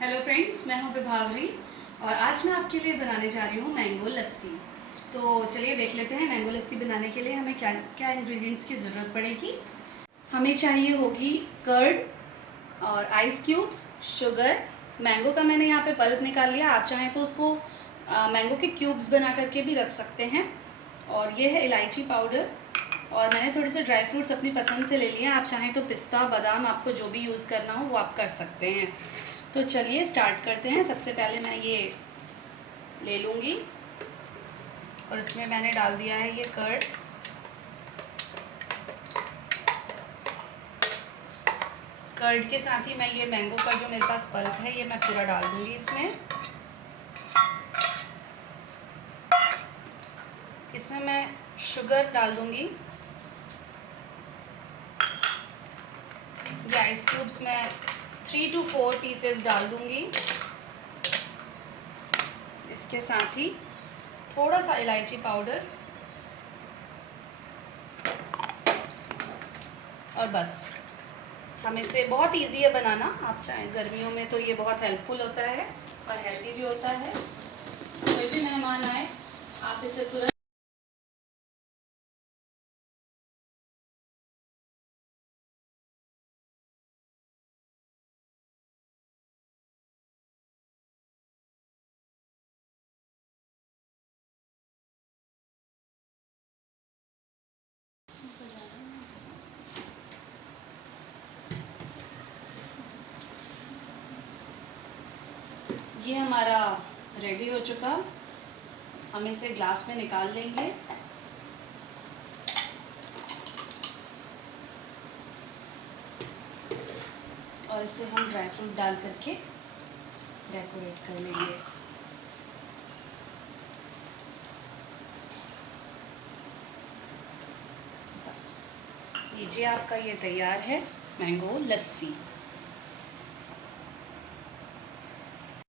Hello friends, मैं हूं विभावरी और आज मैं आपके लिए बनाने जा रही हूं मैंगो लस्सी। तो चलिए देख लेते हैं मैंगो लस्सी बनाने के लिए हमें क्या क्या इंग्रेडिएंट्स की ज़रूरत पड़ेगी। हमें चाहिए होगी कर्ड और आइस क्यूब्स, शुगर। मैंगो का मैंने यहाँ पे पल्प निकाल लिया, आप चाहें तो उसको मैंगो के क्यूब्स बना करके भी रख सकते हैं। और ये है इलायची पाउडर, और मैंने थोड़े से ड्राई फ्रूट्स अपनी पसंद से ले लिए हैं। आप चाहें तो पिस्ता, बादाम, आपको जो भी यूज़ करना हो वो आप कर सकते हैं। तो चलिए स्टार्ट करते हैं। सबसे पहले मैं ये ले लूँगी और इसमें मैंने डाल दिया है ये कर्ड। कर्ड के साथ ही मैं ये मैंगो का जो मेरे पास पल्प है ये मैं पूरा डाल दूँगी इसमें। इसमें मैं शुगर डाल दूँगी। ये आइस क्यूब्स मैं 3 to 4 पीसेस डाल दूँगी। इसके साथ ही थोड़ा सा इलायची पाउडर और बस। हम इसे बहुत इजी है बनाना, आप चाहें गर्मियों में तो ये बहुत हेल्पफुल होता है और हेल्दी भी होता है। कोई भी मेहमान आए आप इसे तुरंत ये हमारा रेडी हो चुका। हम इसे ग्लास में निकाल लेंगे। और इसे हम ड्राई फ्रूट डाल करके डेकोरेट कर लेंगे। बस लीजिए, आपका ये तैयार है मैंगो लस्सी।